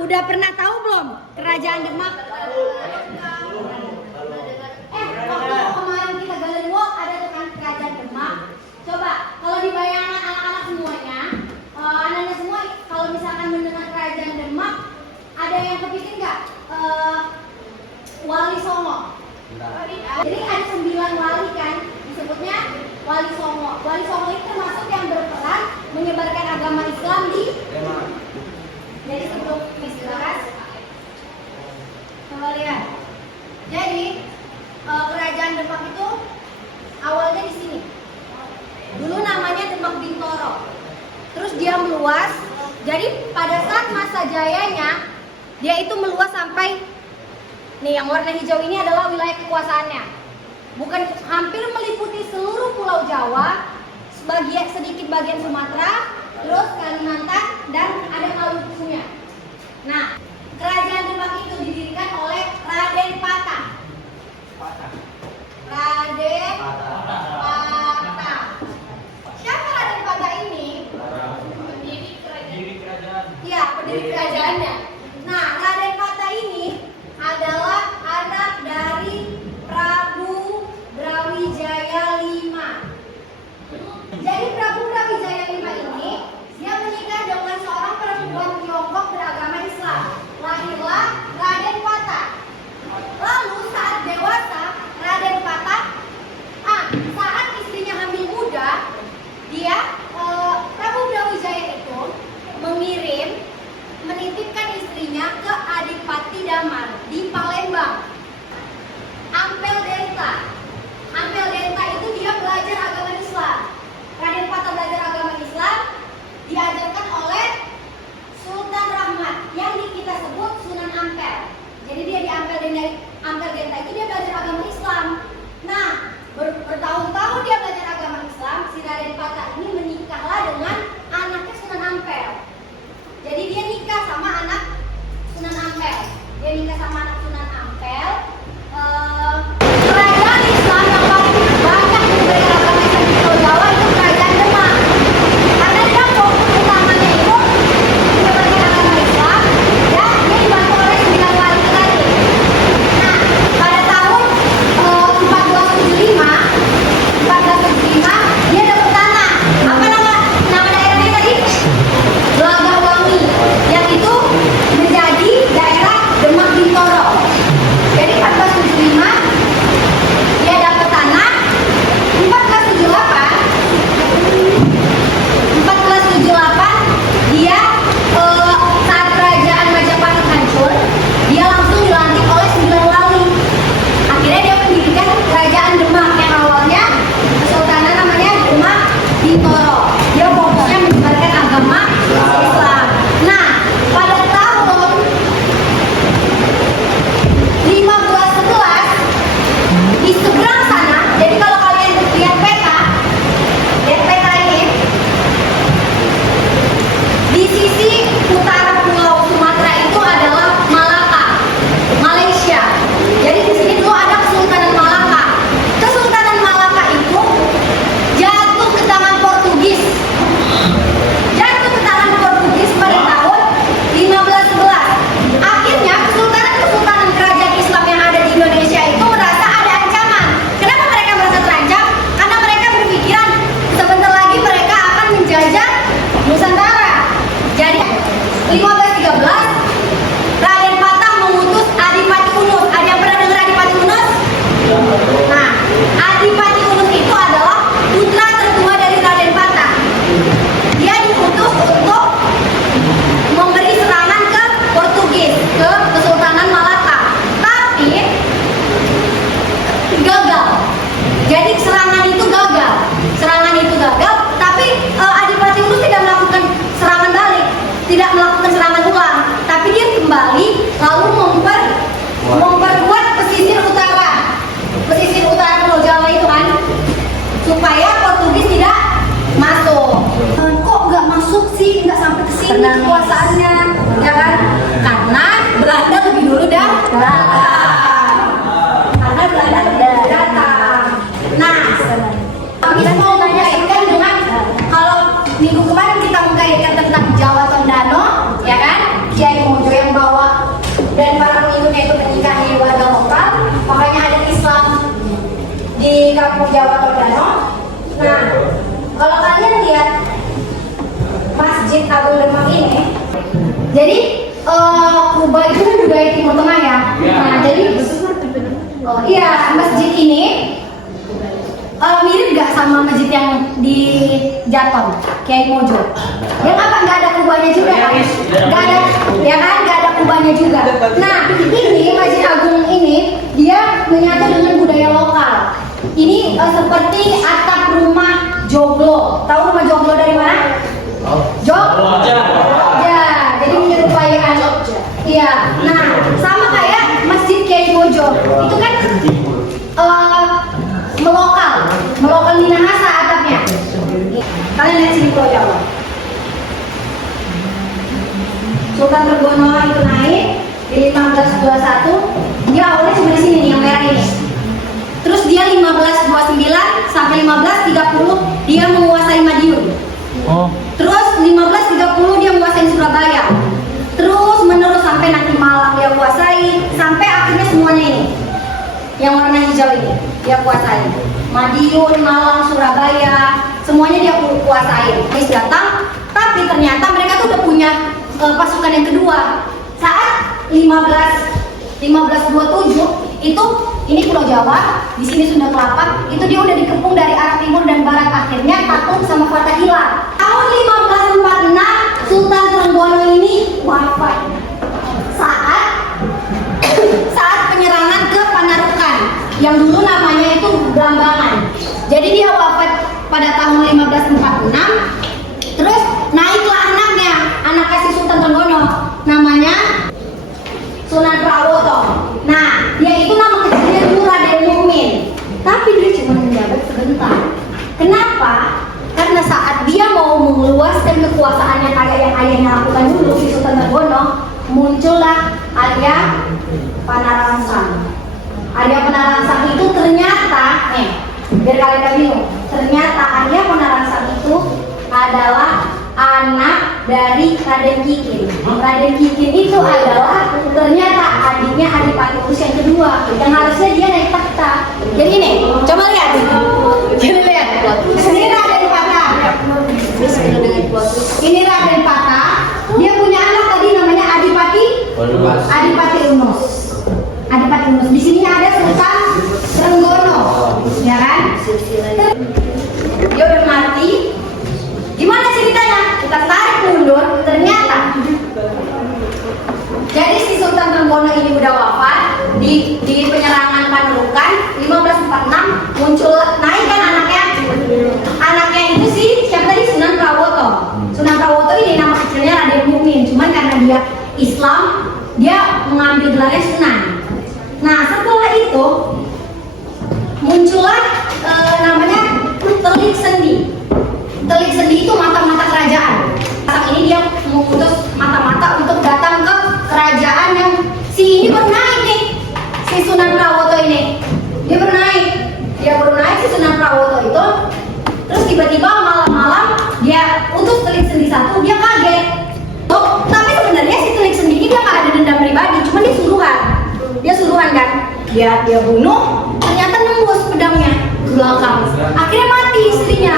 udah pernah tahu belum Kerajaan Demak? Waktu kemarin kita Gallery Walk ada tuh kan Kerajaan Demak. Coba kalau dibayangkan anak-anak semuanya, anaknya semua kalau misalkan mendengar Kerajaan Demak, ada yang kepikiran nggak? Wali Songo. Jadi ada 9 wali kan, disebutnya Wali Songo. Wali Songo itu termasuk yang berperan menyebarkan agama Islam di Demak. Jadi sebelum istirahat, coba lihat. Jadi Kerajaan Demak itu awalnya di sini. Dulu namanya Demak Bintoro. Terus dia meluas. Jadi pada saat masa jayanya, dia itu meluas sampai nih yang warna hijau ini adalah wilayah kekuasaannya. Bukan hampir meliputi seluruh Pulau Jawa, sedikit bagian Sumatera, terus Kalimantan dan ada Malukunya. Nah, Kerajaan Demak itu didirikan oleh Raden Patah. Raden Patah. Siapa Raden Patah ini? Pendiri kerajaan. Iya, pendiri kerajaannya. Nah, Raden Patah ini adalah anak dari Prabu Brawijaya V. Jadi Prabu Brawijaya V ini dia menikah dengan seorang perempuan Tiongkok beragama Islam. Lahirlah Raden Patah. Lalu saat dewasa Raden Patah, saat istrinya hamil muda, dia Prabu Brawijaya itu menitipkan istrinya ke Adipati Damar di Palembang. Ampel Denta. Ampel Denta itu dia belajar agama Islam. Raden Patah belajar agama Islam diajarkan oleh Sultan Rahmat yang kita sebut Sunan Ampel. Jadi dia di Ampel Denta itu dia belajar agama Islam. Nah, bertahun-tahun dia belajar agama Islam, si Raden Patah ini menikahlah dengan anaknya Sunan Ampel. Jadi dia nikah sama anak Sunan Ampel. Dia nikah sama anak Sunan Ampel. Kerajaan Islam yang paling banyak memberi agama Islam di Pulau Jawa itu Kerajaan Demak. Karena dia fokus utamanya itu menyebarkan agama Islam dan dia dibantu oleh 9 wali tadi. Nah, pada tahun 1475 dia dapat tanah. Apa nama daerahnya tadi? Gelagahwangi, yang itu menjadi daerah Demak Bintoro. Jadi 1475 dia dapat tanah. 1478 dia saat kerajaan Majapahit hancur, dia langsung dilantik oleh 9 wali. Akhirnya dia mendirikan Kerajaan Demak yang awalnya kesultanan namanya Demak Bintoro. Dia fokusnya menyebarkan agama Islam. Nah, pada tahun 1511 di seberang sana, jadi kalau kalian lihat peta ini, di sisi utara Pulau Sumatera itu adalah Malaka, Malaysia. Jadi di sini dulu ada Kesultanan Malaka. Kesultanan Malaka itu jatuh ke tangan Portugis. Jatuh ke tangan Portugis pada tahun 1511. Akhirnya kesultanan kerajaan Islam yang ada di Indonesia itu merasa ada ancaman. Kenapa mereka merasa terancam? Karena mereka berpikiran sebentar lagi mereka akan menjajah Nusantara. Jadi 1513 Raden Patah mengutus Adipati Unus. Ada yang pernah dengar Adipati Unus? Nah, Adipati Unus itu adalah putra tertua dari Raden Patah. Dia diutus untuk memberi serangan ke Portugis, ke Kesultanan Malaka. Tapi gagal. Jadi serangan itu gagal. Tapi Adipati Unus tidak melakukan serangan balik, tidak melakukan serangan ulang. Tapi dia kembali lalu memperkuat pesisir utara Pulau Jawa itu kan, supaya Portugis tidak masuk. Kok nggak masuk sih, nggak sampai ke sini kekuasaannya, ya kan? Karena Belanda lebih dulu datang. Nah, kami mau mengaitkan dengan kalau minggu kemarin kita mengkaitkan tentang Jawa Tondano, ya kan? Kiai Mojo yang Masjid Agung Demak ini. Jadi Kuba itu kan budaya Timur Tengah ya. Nah, jadi masjid ini mirip gak sama masjid yang di Jaton, Kiai Mojo? Yang apa nggak ada kubahnya juga kan? Nggak ada, ya kan? Nggak ada kubahnya juga. Nah, ini Masjid Agung ini dia menyatu dengan budaya lokal. Ini seperti atap rumah joglo. Tahu rumah joglo dari mana? Jogja. Ya, jadi menyerupai iya. Nah, sama kayak Masjid Kiai Mojo. Itu kan melokal Minahasa atapnya. Kalian lihat sini Pulau Jawa. Sultan Trenggono itu naik di 1521. Dia awalnya cuma di sini nih, yang merah ini. Terus dia 1529 sampai 1530 dia menguasai Madiun. Terus 1530 dia menguasai Surabaya. Terus menerus sampai nanti Malang dia kuasai, sampai akhirnya semuanya ini. Yang warna hijau ini dia kuasai. Madiun, Malang, Surabaya, semuanya dia kuasai. Terus datang, tapi ternyata mereka tuh udah punya pasukan yang kedua. Saat 1527 itu ini Pulau Jawa, di sini Sunda Kelapa, itu dia udah dikepung dari arah timur dan barat, akhirnya takluk sama Fatahillah. Tahun 1546 Sultan Trenggono ini wafat saat penyerangan ke Panarukan yang dulu namanya itu Blambangan. Jadi dia wafat pada tahun 1546. Terus naiklah anak kasih Sultan Trenggono, namanya Sunan Prawoto. Nah, dia itu nama kecilnya dulu Raden Mukmin, tapi dia cuma menjabat sebentar. Kenapa? Karena saat dia mau meluaskan kekuasaannya kayak yang ayahnya lakukan dulu, si Sultan Trenggono, muncullah Arya Panarangsang. Arya Panarangsang itu ternyata, biar kalian bingung, ternyata Arya Panarangsang itu adalah anak dari Raden Kikin. Raden Kikin itu adalah ternyata adiknya Adipati Ulus yang kedua, yang harusnya dia naik takhta. Jadi ini, coba lihat. Jadi lihat. Ini Raden Patah. Ini Raden Patah. Dia punya anak tadi namanya Adipati Unus. Adipati Unus. Di sini ada Sultan Trenggono, ya kan? Dia udah mati. Gimana ceritanya? Kita tarik mundur, ternyata jadi si Sultan Trenggono ini udah wafat di penyerangan Panurukan 1546, muncul naik kan anaknya itu si siapa tadi, Sunan Prawoto. Sunan Prawoto ini nama kecilnya Raden Mukmin, cuman karena dia Islam dia mengambil gelarnya Sunan. Nah, setelah itu muncullah namanya Telik Sendi. Telik Sendi itu mata-mata kerajaan. Saat ini dia mengutus mata-mata untuk datang ke kerajaan yang si ini baru naik nih, si Sunan Prawoto ini. Dia baru naik si Sunan Prawoto itu. Terus tiba-tiba malam-malam dia utus Telik Sendi satu, dia kaget. Tapi sebenarnya si Telik Sendi ini dia nggak ada dendam pribadi, cuma dia suruhan kan. Dia bunuh, ternyata nembus pedangnya ke belakang. Akhirnya mati istrinya.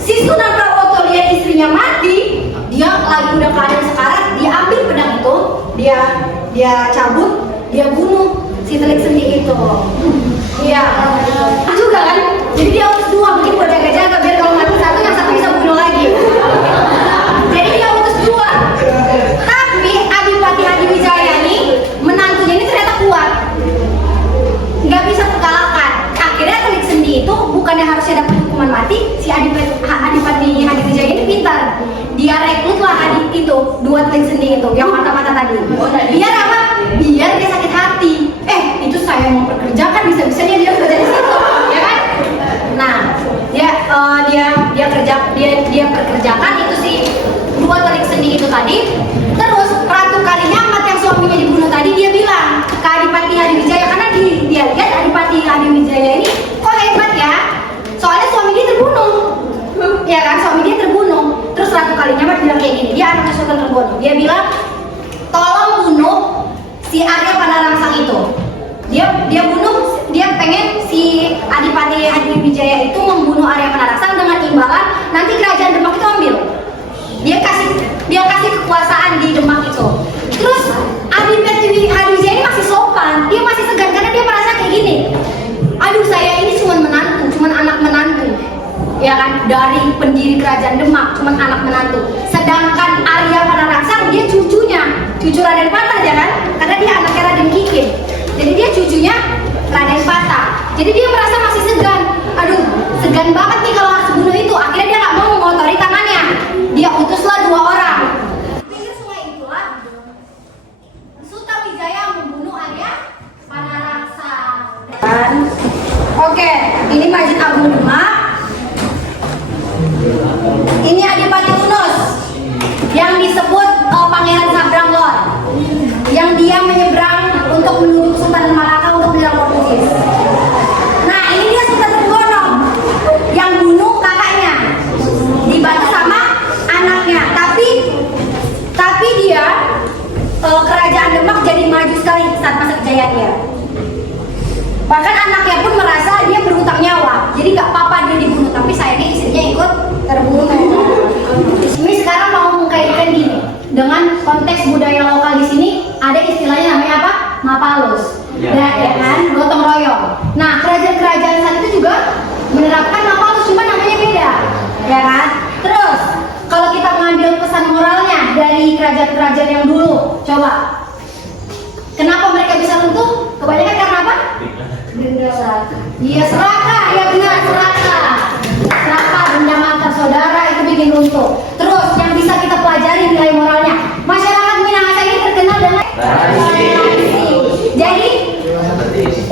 Si Sunan Prawoto lihat istrinya mati, dia lagi udah keadaan sekarat, dia ambil pedang itu, dia cabut, dia bunuh si Telik Sendi itu. Iya, juga kan? Jadi dia utus dua, mungkin buat jaga-jaga biar kalau mati satu yang satu bisa bunuh lagi. Jadi dia utus dua. Tapi Adipati Hadiwijaya ini menantunya ini ternyata kuat, nggak bisa terkalahkan. Akhirnya Telik Sendi itu bukannya harusnya dapat hukuman mati, si Adipati Hadiwijaya ini pintar. Dia rekrutlah dua Telik Sendi itu, yang mata-mata tadi. Biar apa? Biar dia sakit hati. Itu saya mau pekerjakan, bisa-bisanya dia kerja di situ, ya kan? Nah, dia perkerjakan itu si dua Telik Sendi itu tadi. Terus Ratu Kalinyamat yang suaminya dibunuh tadi, dia bilang ke Adipati Hadiwijaya, karena dia lihat Adipati Hadiwijaya ini kok hebat ya, soalnya suami dia terbunuh, ya kan? Suami dia terbunuh. Terus Ratu Kalinyamat bilang kayak gini, dia anaknya Sultan Trenggono. Dia bilang, tolong bunuh si Arya Panarangsang itu. Dia bunuh, dia pengen si Adipati Hadiwijaya itu membunuh Arya Panarangsang dengan imbalan nanti kerajaan Demak itu ambil. Dia kasih ya kan, dari pendiri kerajaan Demak, cuma anak menantu. Sedangkan Arya Panaraksang dia cucu Raden Patah ya kan, karena dia anaknya Raden Kikin. Jadi dia cucunya Raden Patah. Jadi dia merasa masih segan. Aduh, segan banget nih kalau harus bunuh itu. Akhirnya dia nggak mau mengotori tangannya. Dia utuslah 2 orang. Pinggir sungai itulah Sutawijaya membunuh Arya Panaraksang. Oke, ini Masjid Agung Demak. Ini Adipati Unus yang disebut Pangeran Sabranglor, yang dia menyeberang untuk menuju Sultan Malaka untuk menyerang Portugis. Nah, ini dia Sultan Trenggono yang bunuh kakaknya, dibantu sama anaknya. Tapi dia kerajaan Demak jadi maju sekali saat masa kejayaan dia. Bahkan anaknya pun merasa dia berhutang nyawa, jadi gak apa-apa dia dibunuh, tapi sayangnya istrinya ikut terbunuh. Ini sekarang mau mengkaitkan gini, dengan konteks budaya lokal di sini ada istilahnya namanya apa? Mapalus, ya kan, gotong royong. Nah, kerajaan-kerajaan saat itu juga menerapkan Mapalus, cuma namanya beda, ya kan? Terus kalau kita mengambil pesan moralnya dari kerajaan-kerajaan yang dulu, coba, kenapa mereka bisa runtuh? Kebanyakan karena apa? Iya, serakah, ya benar, serakah, dendam antar saudara itu bikin runtuh. Terus yang bisa kita pelajari nilai moralnya, masyarakat Minahasa ini terkenal dengan toleransi. Jadi,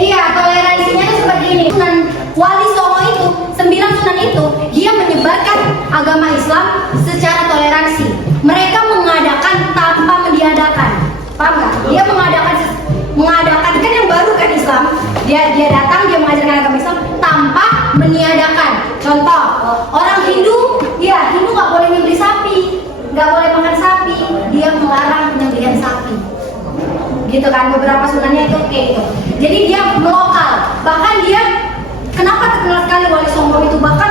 iya, toleransinya itu seperti ini. Sunan Wali Songo itu, 9 sunan itu, dia menyebarkan agama Islam secara toleransi. Mereka mengadakan tanpa meniadakan, paham nggak? Dia mengadakan kan yang baru kan Islam. Dia datang, dia mengajarkan agama Islam tanpa meniadakan. Contoh, orang Hindu, ya Hindu nggak boleh nyembelih sapi, nggak boleh makan sapi, dia melarang penyembelihan sapi. Gitu kan, beberapa sunannya itu kayak gitu. Jadi dia melokal. Bahkan dia, kenapa terkenal sekali Wali Songo itu? Bahkan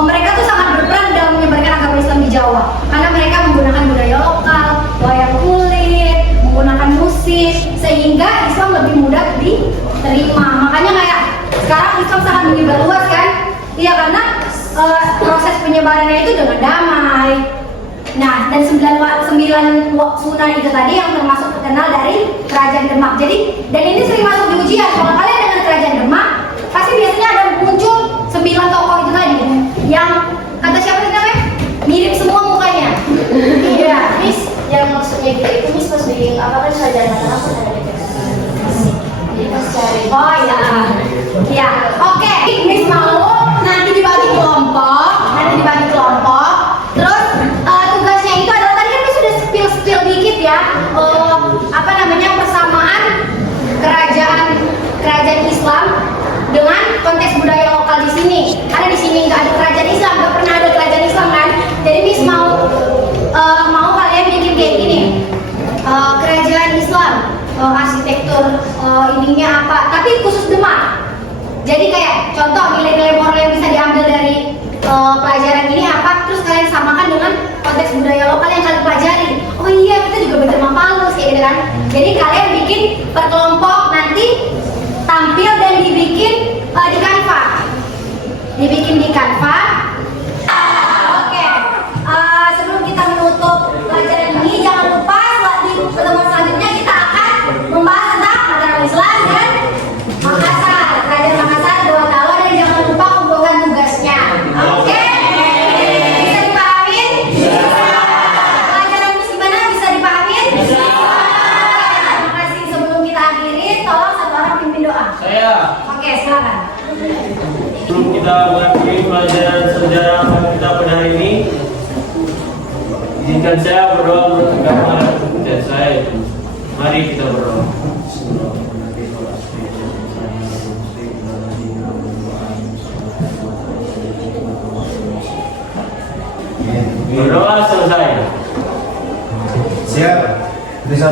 mereka tuh sangat berperan dalam menyebarkan agama Islam di Jawa. Karena mereka menggunakan budaya lokal, wayang kulit, menggunakan musik, sehingga Islam lebih mudah diterima. Makanya kayak sekarang Islam sangat menyebar luas kan? Iya, karena proses penyebarannya itu dengan damai. Nah, dan 9 sunan itu tadi yang termasuk terkenal dari kerajaan Demak. Jadi, dan ini sering masuk di ujian. Kalau kalian dengan kerajaan Demak, pasti biasanya ada muncul 9 tokoh itu tadi, yang kata siapa sih namanya? Mirip semua mukanya. Iya, Miss, yang maksudnya gitu itu Miss pas bikin apa kan kerajaan Mataram kan ada jadi pas cari. Oh iya, ya, oke. Miss mau nanti dibagi kelompok, Terus tugasnya itu adalah tadi kan Miss sudah spill dikit ya, apa namanya, persamaan kerajaan Islam dengan konteks budaya lokal di sini. Karena di sini nggak ada kerajaan Islam, nggak pernah ada kerajaan Islam kan. Jadi Miss mau kalian bikin kayak gini, kerajaan Islam, arsitektur ininya apa, tapi khusus Demak. Jadi kayak contoh nilai-nilai moral yang bisa diambil dari pelajaran ini apa, terus kalian samakan dengan konteks budaya lokal yang kalian pelajari. Oh iya, kita juga belajar Mapalus kayak gitu kan. Jadi kalian bikin per kelompok, nanti tampil dan dibikin di Canva. Dibikin di Canva. Oke. Sebelum kita menutup pelajaran ini, jangan lupa di pertemuan selanjutnya kita akan membahas tentang Mataram Islam dan Makassar, Kerajaan Makassar, Gorontalo, dan jangan lupa kumpulkan tugasnya. Oke? Bisa dipahamin? Pelajaran ini gimana? Bisa dipahamin? Terima kasih. Sebelum kita akhiri, tolong satu orang pimpin doa. Saya. Oke, silakan. Sebelum kita mengakhiri pelajaran sejarah kita pada hari ini, izinkan saya berdoa menurut agama dan saya. Mari kita berdoa. Berdoa selesai. Siap. Bisa.